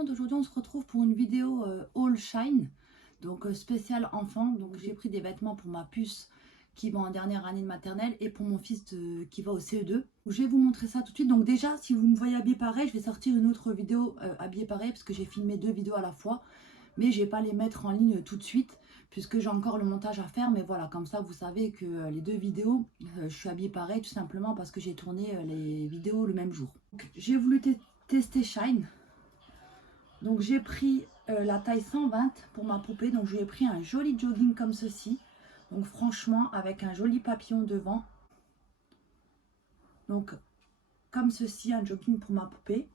monde, aujourd'hui on se retrouve pour une vidéo All Shine, donc spécial enfant. Donc j'ai pris des vêtements pour ma puce qui va en dernière année de maternelle et pour mon fils qui va au CE2. Je vais vous montrer ça tout de suite. Donc déjà, si vous me voyez habillé pareil, je vais sortir une autre vidéo habillée pareil parce que j'ai filmé 2 vidéos à la fois. Mais je vais pas les mettre en ligne tout de suite puisque j'ai encore le montage à faire. Mais voilà, comme ça vous savez que les 2 vidéos, je suis habillée pareil tout simplement parce que j'ai tourné les vidéos le même jour. J'ai voulu tester Shine. Donc j'ai pris la taille 120 pour ma poupée. Donc j'ai pris un joli jogging comme ceci. Donc franchement avec un joli papillon devant. Donc comme ceci, un jogging pour ma poupée.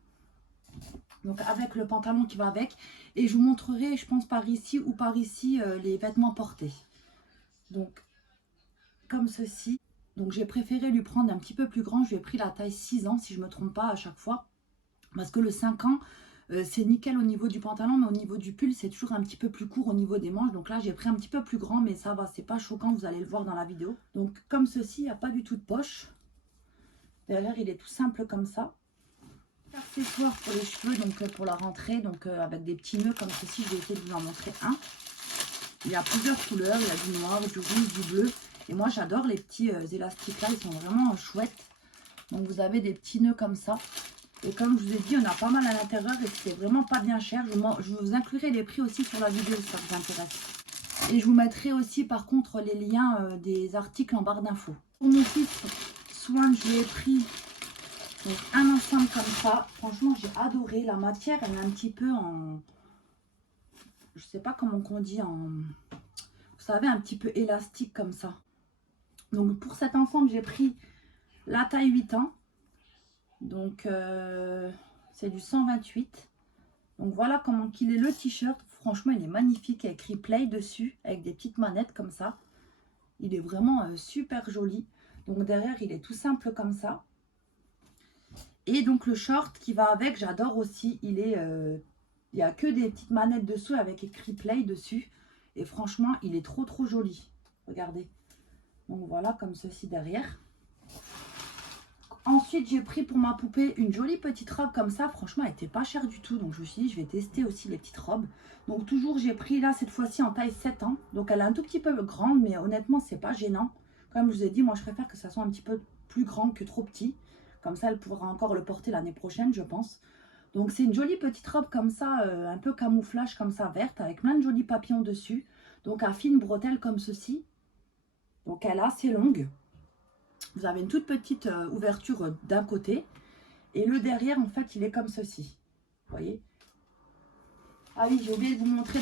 Donc avec le pantalon qui va avec. Et je vous montrerai, je pense par ici ou par ici, les vêtements portés. Donc comme ceci. Donc j'ai préféré lui prendre un petit peu plus grand. Je lui ai pris la taille 6 ans si je ne me trompe pas à chaque fois. Parce que le 5 ans, c'est nickel au niveau du pantalon, mais au niveau du pull, c'est toujours un petit peu plus court au niveau des manches. Donc là, j'ai pris un petit peu plus grand, mais ça va, c'est pas choquant, vous allez le voir dans la vidéo. Donc comme ceci, il n'y a pas du tout de poche. Derrière, il est tout simple comme ça. Accessoires pour les cheveux, donc pour la rentrée, donc avec des petits nœuds comme ceci, je vais essayer de vous en montrer un. Il y a plusieurs couleurs, il y a du noir, du rouge, du bleu. Et moi, j'adore les petits élastiques là, ils sont vraiment chouettes. Donc vous avez des petits nœuds comme ça. Et comme je vous ai dit, on a pas mal à l'intérieur et c'est vraiment pas bien cher. Je vous inclurai les prix aussi sur la vidéo si ça vous intéresse. Et je vous mettrai aussi par contre les liens des articles en barre d'infos. Pour mon fils, Swan, je lui ai pris donc, un ensemble comme ça. Franchement, j'ai adoré. La matière, elle est un petit peu en... Je sais pas comment on dit en... Vous savez, un petit peu élastique comme ça. Donc pour cet ensemble, j'ai pris la taille 8 ans. Donc c'est du 128. Donc voilà comment qu'il est le t-shirt. Franchement il est magnifique. Il y a écrit Play dessus avec des petites manettes comme ça. Il est vraiment super joli. Donc derrière il est tout simple comme ça. Et donc le short qui va avec, j'adore aussi. Il n'y a que des petites manettes dessous avec écrit Play dessus. Et franchement il est trop joli. Regardez. Donc voilà comme ceci derrière. Ensuite, j'ai pris pour ma poupée une jolie petite robe comme ça. Franchement, elle n'était pas chère du tout. Donc, je me suis dit, je vais tester aussi les petites robes. Donc, toujours, j'ai pris là, cette fois-ci, en taille 7 ans. Donc, elle est un tout petit peu grande, mais honnêtement, c'est pas gênant. Comme je vous ai dit, moi, je préfère que ça soit un petit peu plus grand que trop petit. Comme ça, elle pourra encore le porter l'année prochaine, je pense. Donc, c'est une jolie petite robe comme ça, un peu camouflage comme ça, verte, avec plein de jolis papillons dessus. Donc, à fine bretelle comme ceci. Donc, elle est assez longue. Vous avez une toute petite ouverture d'un côté. Et le derrière, en fait, il est comme ceci. Vous voyez? Ah oui, j'ai oublié de vous montrer.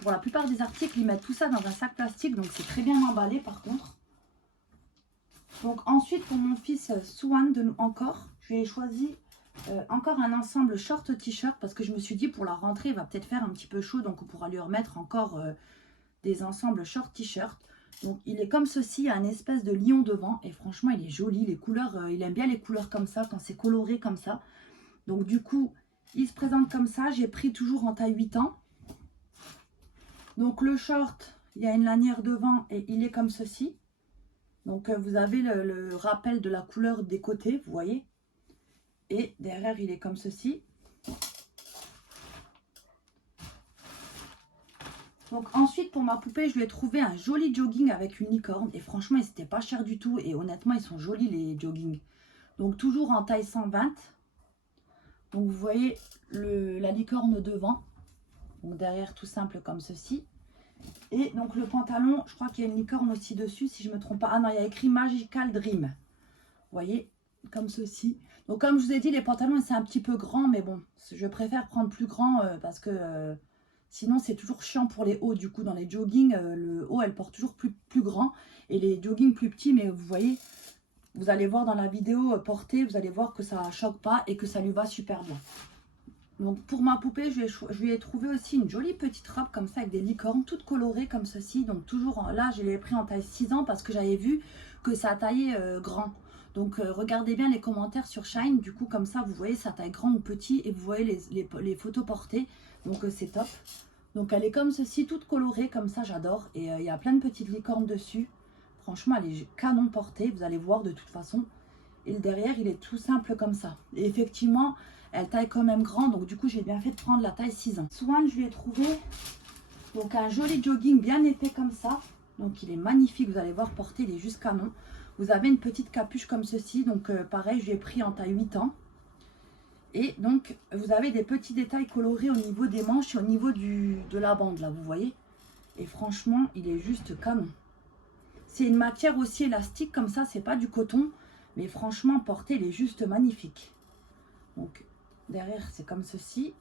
Pour la plupart des articles, ils mettent tout ça dans un sac plastique. Donc, c'est très bien emballé, par contre. Donc, ensuite, pour mon fils Swan, encore, j'ai choisi encore un ensemble short t-shirt. Parce que je me suis dit, pour la rentrée, il va peut-être faire un petit peu chaud. Donc, on pourra lui remettre encore des ensembles short t-shirt. Donc il est comme ceci, il y a une espèce de lion devant et franchement il est joli, les couleurs, il aime bien les couleurs comme ça, quand c'est coloré comme ça. Donc du coup, il se présente comme ça, j'ai pris toujours en taille 8 ans. Donc le short, il y a une lanière devant et il est comme ceci. Donc vous avez le rappel de la couleur des côtés, vous voyez. Et derrière il est comme ceci. Donc ensuite pour ma poupée, je lui ai trouvé un joli jogging avec une licorne. Et franchement, ils n'étaient pas chers du tout. Et honnêtement, ils sont jolis les joggings. Donc toujours en taille 120. Donc vous voyez la licorne devant. Donc derrière tout simple comme ceci. Et donc le pantalon, je crois qu'il y a une licorne aussi dessus si je ne me trompe pas. Ah non, il y a écrit Magical Dream. Vous voyez, comme ceci. Donc comme je vous ai dit, les pantalons c'est un petit peu grand. Mais bon, je préfère prendre plus grand parce que... sinon, c'est toujours chiant pour les hauts. Du coup, dans les joggings, le haut, elle porte toujours plus grand. Et les joggings plus petits, mais vous voyez, vous allez voir dans la vidéo portée, vous allez voir que ça ne choque pas et que ça lui va super bien. Donc, pour ma poupée, je lui ai trouvé aussi une jolie petite robe comme ça, avec des licornes, toutes colorées comme ceci. Donc, toujours là, je l'ai pris en taille 6 ans parce que j'avais vu que ça taillait grand. Donc, regardez bien les commentaires sur Shine. Du coup, comme ça, vous voyez ça taille grand ou petit et vous voyez les photos portées. Donc, c'est top. Donc elle est comme ceci, toute colorée, comme ça j'adore. Et il y a plein de petites licornes dessus. Franchement, elle est canon portée, vous allez voir de toute façon. Et le derrière, il est tout simple comme ça. Et effectivement, Elle taille quand même grand, donc du coup j'ai bien fait de prendre la taille 6 ans. Swan, je lui ai trouvé donc un joli jogging bien épais comme ça. Donc il est magnifique, vous allez voir porter, il est juste canon. Vous avez une petite capuche comme ceci, donc pareil, je lui ai pris en taille 8 ans. Et donc vous avez des petits détails colorés au niveau des manches et au niveau de la bande là, vous voyez. Et franchement, il est juste canon. C'est une matière aussi élastique comme ça, c'est pas du coton. Mais franchement, porter, il est juste magnifique. Donc, derrière, c'est comme ceci.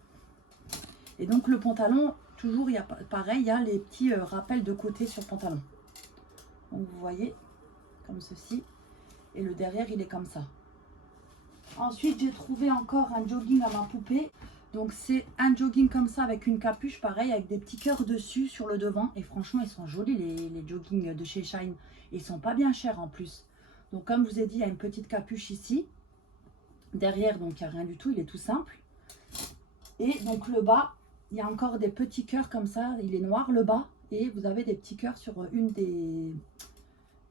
Et donc, le pantalon, toujours, il y a pareil, il y a les petits rappels de côté sur le pantalon. Donc, vous voyez, comme ceci. Et le derrière, il est comme ça. Ensuite, j'ai trouvé encore un jogging à ma poupée. Donc, c'est un jogging comme ça avec une capuche, pareil, avec des petits cœurs dessus sur le devant. Et franchement, ils sont jolis, les joggings de chez Shine. Ils sont pas bien chers en plus. Donc, comme je vous ai dit, il y a une petite capuche ici. Derrière, donc, il n'y a rien du tout. Il est tout simple. Et donc, le bas, il y a encore des petits cœurs comme ça. Il est noir, le bas. Et vous avez des petits cœurs sur une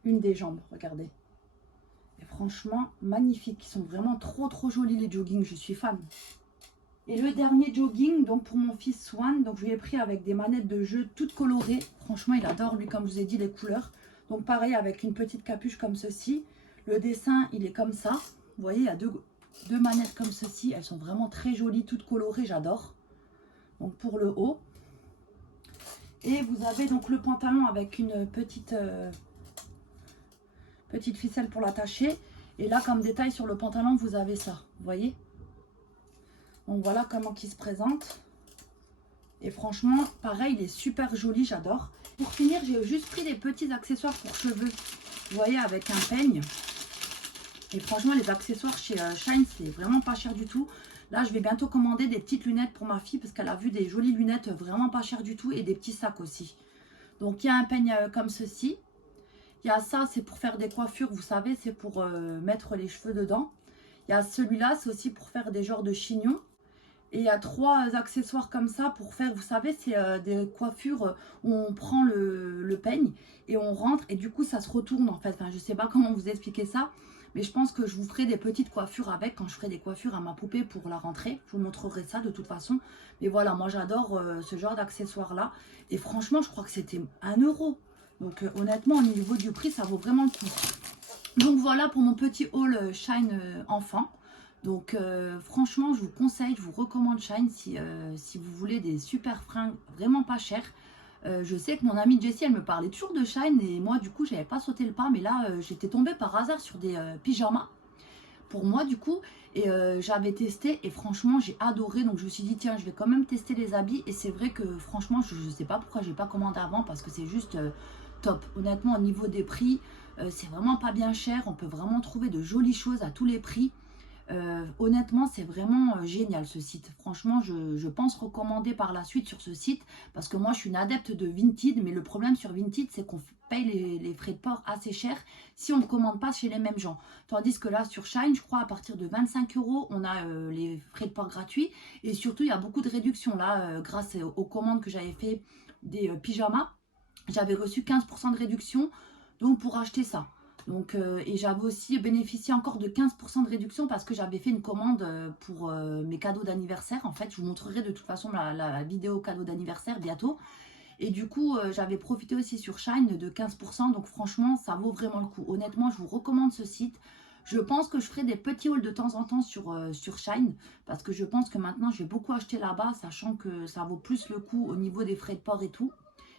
des jambes. Regardez. Et franchement, magnifique. Ils sont vraiment trop jolis, les joggings. Je suis fan. Et le dernier jogging, donc pour mon fils Swan, donc je lui ai pris avec des manettes de jeu toutes colorées. Franchement, il adore, lui, comme je vous ai dit, les couleurs. Donc pareil, avec une petite capuche comme ceci. Le dessin, il est comme ça. Vous voyez, il y a deux manettes comme ceci. Elles sont vraiment très jolies, toutes colorées, j'adore. Donc pour le haut. Et vous avez donc le pantalon avec une petite ficelle pour l'attacher. Et là, comme détail sur le pantalon, vous avez ça. Vous voyez ? Donc voilà comment il se présente. Et franchement, pareil, il est super joli, j'adore. Pour finir, j'ai juste pris des petits accessoires pour cheveux. Vous voyez, avec un peigne. Et franchement, les accessoires chez Shine, c'est vraiment pas cher du tout. Là, je vais bientôt commander des petites lunettes pour ma fille parce qu'elle a vu des jolies lunettes vraiment pas chères du tout et des petits sacs aussi. Donc, il y a un peigne comme ceci. Il y a ça, c'est pour faire des coiffures, vous savez, c'est pour mettre les cheveux dedans. Il y a celui-là, c'est aussi pour faire des genres de chignons. Et il y a 3 accessoires comme ça pour faire, vous savez, c'est des coiffures où on prend le peigne et on rentre et du coup ça se retourne en fait. Enfin, je ne sais pas comment vous expliquer ça, mais je pense que je vous ferai des petites coiffures avec quand je ferai des coiffures à ma poupée pour la rentrée. Je vous montrerai ça de toute façon. Mais voilà, moi j'adore ce genre d'accessoires là. Et franchement, je crois que c'était 1 €. Donc honnêtement, au niveau du prix, ça vaut vraiment le coup. Donc voilà pour mon petit haul Shine enfant. Donc franchement, je vous conseille, je vous recommande Shine si vous voulez des super fringues vraiment pas chères. Je sais que mon amie Jessie, elle me parlait toujours de Shine et moi du coup, j'avais pas sauté le pas. Mais là, j'étais tombée par hasard sur des pyjamas pour moi du coup. Et j'avais testé et franchement, j'ai adoré. Donc je me suis dit, tiens, je vais quand même tester les habits. Et c'est vrai que franchement, je sais pas pourquoi j'ai pas commandé avant parce que c'est juste top. Honnêtement, au niveau des prix, c'est vraiment pas bien cher. On peut vraiment trouver de jolies choses à tous les prix. Honnêtement, c'est vraiment génial ce site. Franchement, je pense recommander par la suite sur ce site parce que moi, je suis une adepte de Vinted. Mais le problème sur Vinted, c'est qu'on paye les frais de port assez cher si on ne commande pas chez les mêmes gens. Tandis que là, sur Shine, je crois, à partir de 25 €, on a les frais de port gratuits. Et surtout, il y a beaucoup de réductions. Là, grâce aux commandes que j'avais fait des pyjamas, j'avais reçu 15% de réduction donc pour acheter ça. Donc, et j'avais aussi bénéficié encore de 15% de réduction parce que j'avais fait une commande pour mes cadeaux d'anniversaire. En fait, je vous montrerai de toute façon la vidéo cadeau d'anniversaire bientôt. Et du coup, j'avais profité aussi sur Shine de 15%. Donc franchement, ça vaut vraiment le coup. Honnêtement, je vous recommande ce site. Je pense que je ferai des petits hauls de temps en temps sur Shine. Parce que je pense que maintenant, je vais beaucoup acheter là-bas. Sachant que ça vaut plus le coup au niveau des frais de port et tout.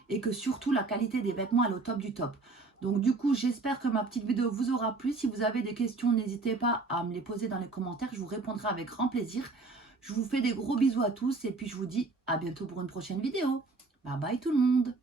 Et que surtout, la qualité des vêtements, elle est au top du top. Donc du coup, j'espère que ma petite vidéo vous aura plu. Si vous avez des questions, n'hésitez pas à me les poser dans les commentaires. Je vous répondrai avec grand plaisir. Je vous fais des gros bisous à tous et puis je vous dis à bientôt pour une prochaine vidéo. Bye bye tout le monde.